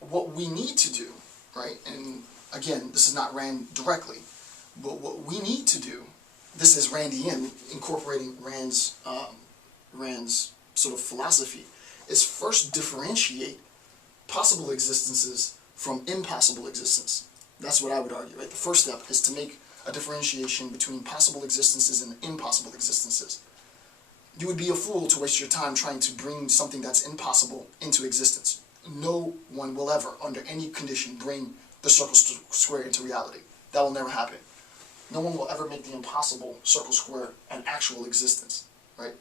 What we need to do, right, and again, this is not Rand directly, but what we need to do, this is Randian, incorporating Rand's sort of philosophy, is first differentiate possible existences from impossible existence. That's what I would argue, right? The first step is to make a differentiation between possible existences and impossible existences. You would be a fool to waste your time trying to bring something that's impossible into existence. No one will ever, under any condition, bring the circle square into reality. That will never happen. No one will ever make the impossible circle square an actual existence, right?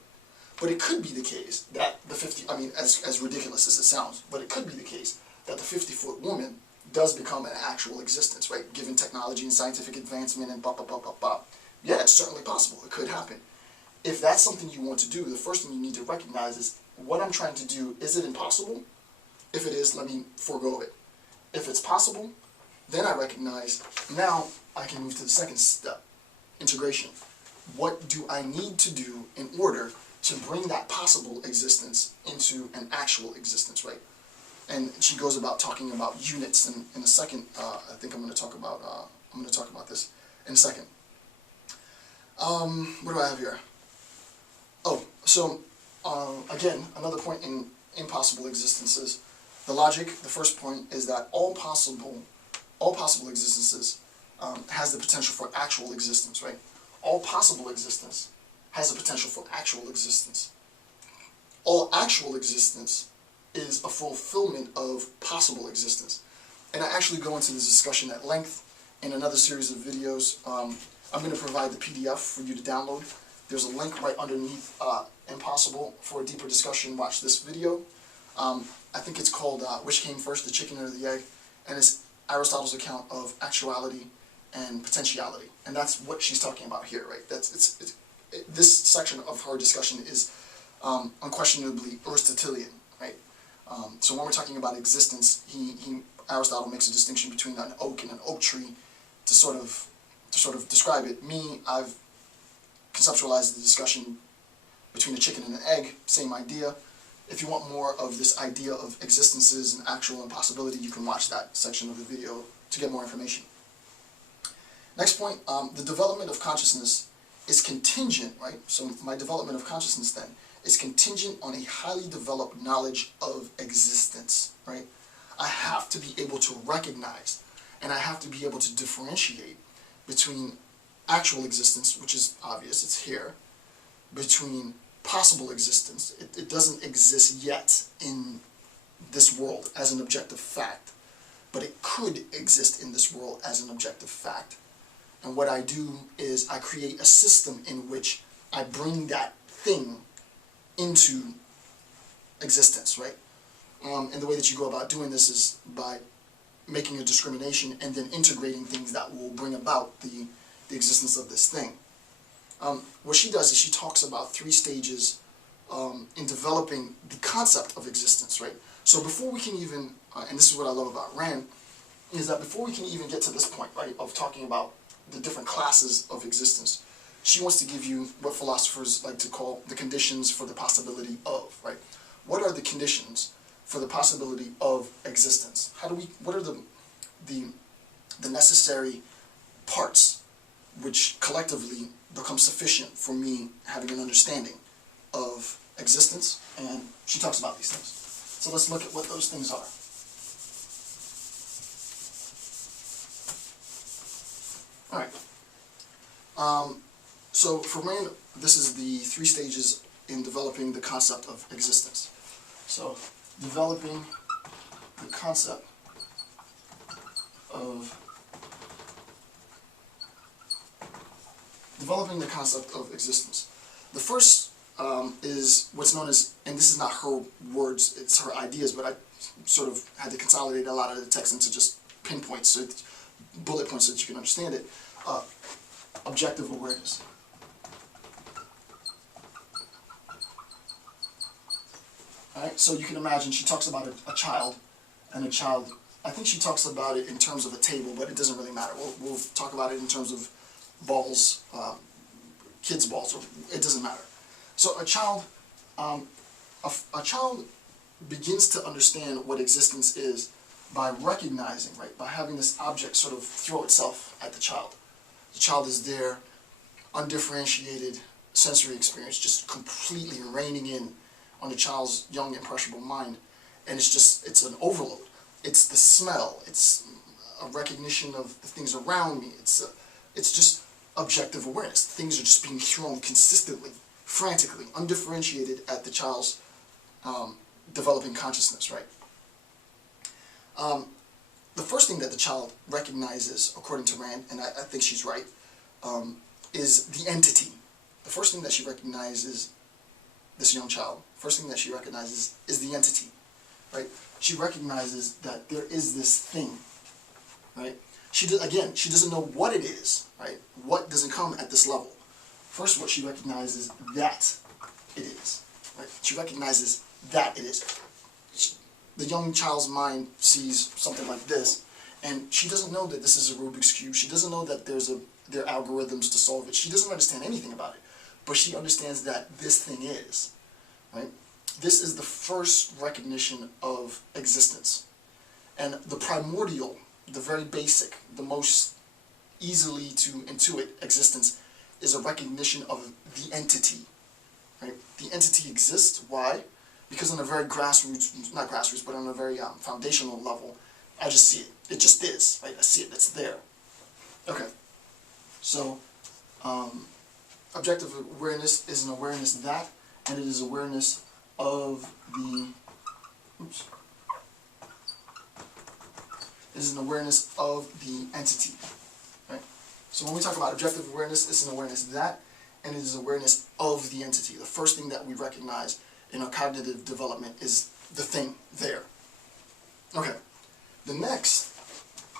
But it could be the case that the 50, I mean, as ridiculous as it sounds, but it could be the case that the 50-foot woman does become an actual existence, right? Given technology and scientific advancement and blah, blah, blah, blah, blah. Yeah, it's certainly possible. It could happen. If that's something you want to do, the first thing you need to recognize is, what I'm trying to do, is it impossible? If it is, let me forego it. If it's possible, then I recognize, now I can move to the second step, integration. What do I need to do in order to bring that possible existence into an actual existence, right? And she goes about talking about units in a second. I think I'm going to talk about this in a second. What do I have here? Oh, so again, another point in impossible existences. The logic, the first point, is that all possible existences has the potential for actual existence, right? All possible existence has the potential for actual existence. All actual existence is a fulfillment of possible existence. And I actually go into this discussion at length in another series of videos. I'm going to provide the PDF for you to download. There's a link right underneath Impossible for a deeper discussion. Watch this video. I think it's called Which Came First, the Chicken or the Egg? And it's Aristotle's account of actuality and potentiality. And that's what she's talking about here, right? This section of her discussion is unquestionably Aristotelian, right? So when we're talking about existence, Aristotle makes a distinction between an oak and an oak tree to sort of describe it. I've conceptualized the discussion between a chicken and an egg, same idea. If you want more of this idea of existences and actual impossibility, you can watch that section of the video to get more information. Next point, the development of consciousness is contingent, right? So my development of consciousness then is contingent on a highly developed knowledge of existence, right? I have to be able to recognize, and I have to be able to differentiate between actual existence, which is obvious, it's here, between possible existence. It doesn't exist yet in this world as an objective fact, but it could exist in this world as an objective fact. And what I do is I create a system in which I bring that thing into existence, right? And the way that you go about doing this is by making a discrimination and then integrating things that will bring about the existence of this thing. What she does is she talks about 3 stages in developing the concept of existence, right? So before we can even, and this is what I love about Rand, is that before we can even get to this point, right, of talking about the different classes of existence, she wants to give you what philosophers like to call the conditions for the possibility of, right? What are the conditions for the possibility of existence? What are the necessary parts which collectively become sufficient for me having an understanding of existence? And she talks about these things. So let's look at what those things are. All right. So for Rand, this is the 3 stages in developing the concept of existence. So developing the concept of existence. The first is what's known as, and this is not her words, it's her ideas, but I sort of had to consolidate a lot of the text into just pinpoints, so bullet points so that you can understand it. Objective awareness. Alright, so you can imagine she talks about a child, and a child, I think she talks about it in terms of a table, but it doesn't really matter. We'll talk about it in terms of balls, kids' balls, or it doesn't matter. So a child begins to understand what existence is by recognizing, right, by having this object sort of throw itself at the child. The child is there, undifferentiated sensory experience, just completely raining in on the child's young, impressionable mind, and it's an overload. It's the smell, it's a recognition of the things around me, it's just objective awareness. Things are just being thrown consistently, frantically, undifferentiated at the child's developing consciousness, right? The first thing that the child recognizes, according to Rand, and I think she's right, is the entity. The first thing that she recognizes, this young child, first thing that she recognizes is the entity, right? She recognizes that there is this thing, right? She doesn't know what it is, right? What doesn't come at this level. First, what she recognizes that it is, right? She recognizes that it is. The young child's mind sees something like this, and she doesn't know that this is a Rubik's Cube. She doesn't know that there are algorithms to solve it. She doesn't understand anything about it, but she understands that this thing is, right? This is the first recognition of existence. And the primordial, the very basic, the most easily to intuit existence is a recognition of the entity, right? The entity exists. Why? Because on a very not grassroots, but on a very foundational level, I just see it. It just is, right? I see it. It's there. Okay. So, objective awareness is an awareness that, and it is awareness of the. Oops. It is an awareness of the entity, right? So when we talk about objective awareness, it's an awareness that, and it is awareness of the entity. The first thing that we recognize in our cognitive development is the thing there. Okay. The next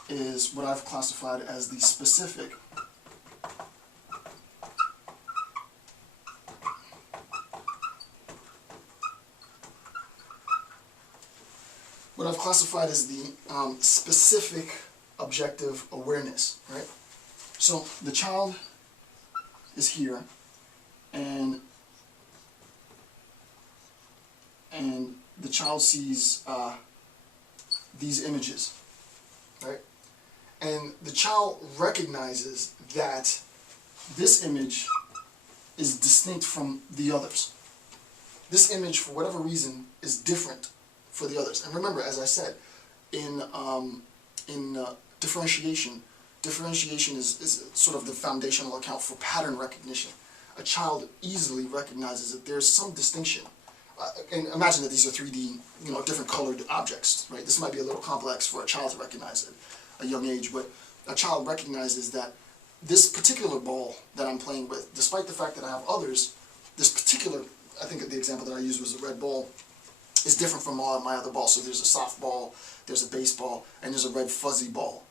is what I've classified as the specific specific objective awareness, right? So the child is here, and the child sees these images, right? And the child recognizes that this image is distinct from the others. This image, for whatever reason, is different for the others. And remember, as I said, in differentiation is sort of the foundational account for pattern recognition. A child easily recognizes that there's some distinction. And imagine that these are 3D, different colored objects, right? This might be a little complex for a child to recognize at a young age, but a child recognizes that this particular ball that I'm playing with, despite the fact that I have others, this particular, I think the example that I used was a red ball, is different from all of my other balls. So there's a softball, there's a baseball, and there's a red fuzzy ball.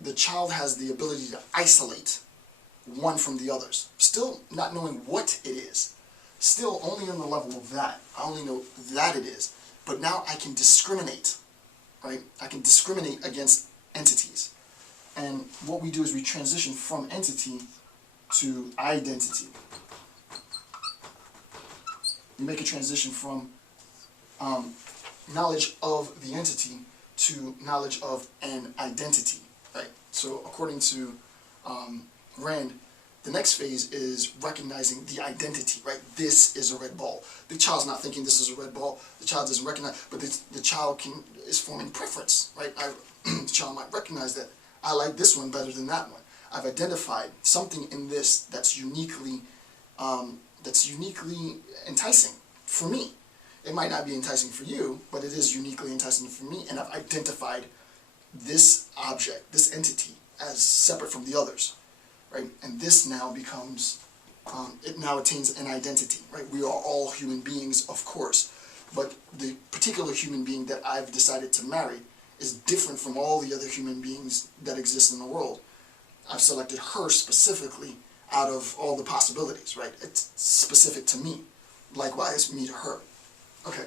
The child has the ability to isolate one from the others, still not knowing what it is. Still only on the level of that. I only know that it is. But now I can discriminate, right? I can discriminate against entities. And what we do is we transition from entity to identity. We make a transition from knowledge of the entity to knowledge of an identity, right? So according to Rand, the next phase is recognizing the identity, right? This is a red ball. The child's not thinking this is a red ball. The child doesn't recognize, but the child is forming preference, right? The child might recognize that I like this one better than that one. I've identified something in this that's uniquely enticing for me. It might not be enticing for you, but it is uniquely enticing for me, and I've identified this object, this entity, as separate from the others, right? And this now becomes, it now attains an identity, right? We are all human beings, of course, but the particular human being that I've decided to marry is different from all the other human beings that exist in the world. I've selected her specifically out of all the possibilities, right? It's specific to me. Likewise, me to her. Okay.